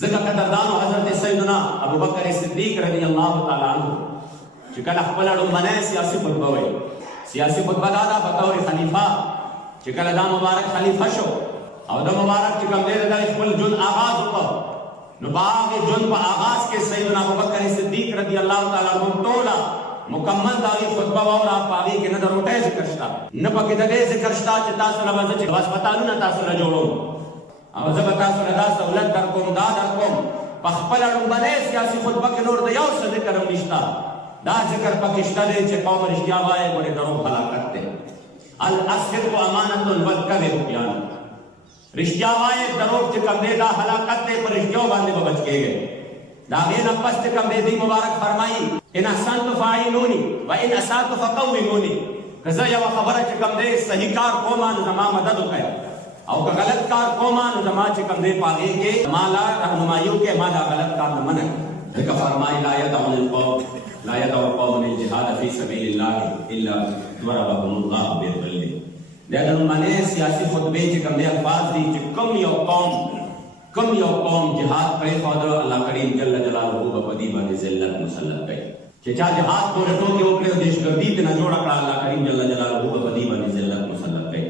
ځکه قدردانو حضرت سیدنا ابوبکر صدیق رضی الله تعالی عنہ چې کله خپل لومړنۍ سیاسي خطبه وایي، سیاسي خطبه دا ده بطور خلیفه چې کله دا مبارک خلیفه شو او د مبارک چې کوم دی د خپل ژوند آغاز وکړ، نو په هغې ژوند په آغاز کې سیدنا ابوبکر صدیق رضی الله تعالی عنہ ټوله مکمل د هغې خطبه واوره، په هغې کې نه د روټۍ ذکر شته، نه پکې د دې ذکر شته چې تاسو له به زه چې هسپتالونه تاسو له جوړوم او زه به تاسو له دا سهولت درکوم دا درکوم. په خپله لومړنۍ سیاسي خطبه کې نور د یو څه ذکر هم نشته. دا ذکر پکې شته دی چې قوم رښتیا وایي ګورې دروغ هلاکت دی. الصدق امانة والکذب خیانت. رښتیا وایي دروغ چې کوم دی دا هلاکت دی، په رښتیو باندې به بچ کېږئ. د هغې نه پس چې کوم دی دوی مبارک فرمایي ان احسنت فاعلوني و ان اسأت فقوموني. که زه یوه خبره چې کوم دی صحیح کار کومه نو زما مدد وکړئ، او که غلط کار کومه نو زما چې کوم دی په هغې کې ما لا رهنمایي وکړئ، ما دا غلط کار نه منع کړئ. ځکه فرمایي لا يدع القوم الجهاد فی سبیل الله الا ضربهم الله بالذل. دا د لومړنۍ سیاسي خطبې چې کوم دی الفاظ دي چې کوم یو قوم جهاد پرېښوده، الله کریم جل جلاله به په دې باندې ذلت مسلط کوي. چې چا جهاد پورې ټوکې وکړې او دهشتګردي ترې جوړه کړه، الله کریم جل جلاله به په دې باندې ذلت مسلط کوي.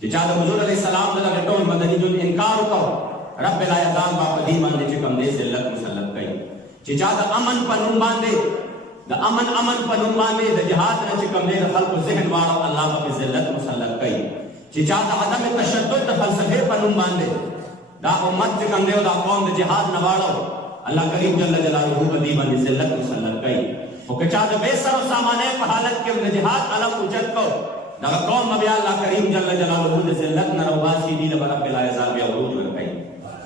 چې چا د حضور علیه السلام د دغه ټول مدني ژوند انکار وکړ، رب العزت به په دې باندې چې کوم دی ذلت مسلط کوي. چې چا د امن په نوم باندې د امن په نوم باندې د جهاد نه چې کوم دی د خلکو ذهن واړو، الله به په ذلت مسلط کوي. چې چا د عدم تشدد د فلسفې په نوم باندې دا امت چې کوم دی او دا قوم د جهاد نه واړو، الله کریم جل جلاله په دې باندې ذلت مسلط کوي. او که چا د بې سر و سامانۍ په حالت کې د جهاد علم اوچت کړو، دغه قوم بیا الله کریم جل جلاله د ذلت نه راوباسي، دې له به رب العزت بیا عروج